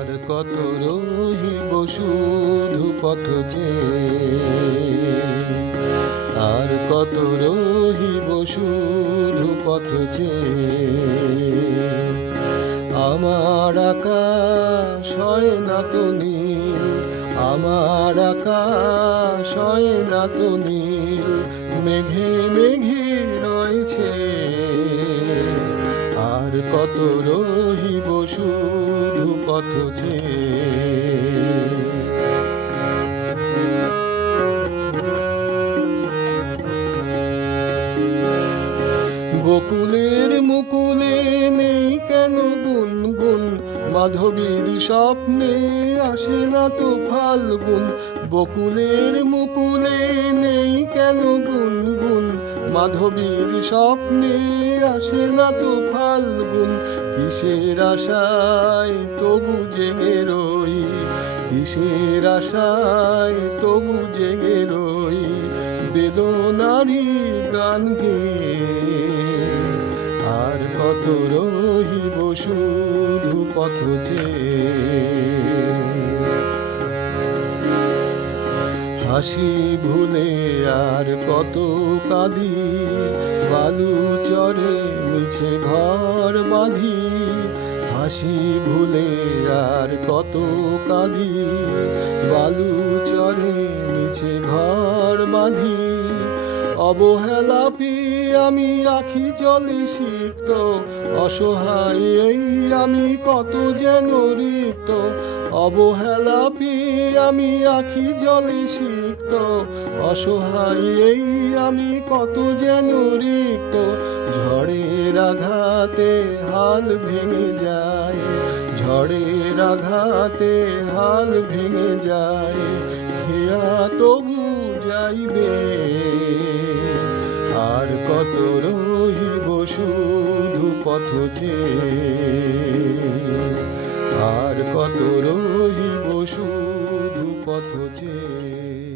আর কত রহিব শুধু পথ চেয়ে, আর কত রহিব শুধু পথ চেয়ে। আমার আকাশ হয় না তো নীল, আমার আকাশ হয় না তো নীল, মেঘে মেঘে রয়েছে। আর কত রহিব শুধু পথ চেয়ে। বকুলের মুকুলে নেই কেন গুনগুন, মাধবীর স্বপ্নে আসে না তো ফাল্গুন। বকুলের মুকুলে নেই কেন গুনগুন, মাধবীর স্বপ্নে আসে না তো ফাল্গুন। কিসের আশায় তবু জেগে রই, কিসের আশায় তবু জেগে রই, বেদনারি গান গেয়ে। আর কত রহিব শুধু পথ চেয়ে। হাসি ভুলে আর কত কাঁদি, বালু চরে মিছে ঘর বাঁধি। হাসি ভুলে আর কত কাঁদি, বালু চরে মিছে ঘর বাঁধি। অবহেলা পেয়ে আমি আখি জলে সিক্ত, অসহায় এই আমি কত যেন রিক্ত। অবহেলা পেয়ে আমি আখি জলে সিক্ত, অসহায় এই আমি কত যেন রিক্ত। ঝড়ের আঘাতে হাল ভেঙে যায়, ঝড়ের আঘাতে হাল ভেঙে যায়, খেয়া তবু যাইবে। আর কত রহিব শুধু পথ চেয়ে, আর কত রহিব শুধু পথ চেয়ে।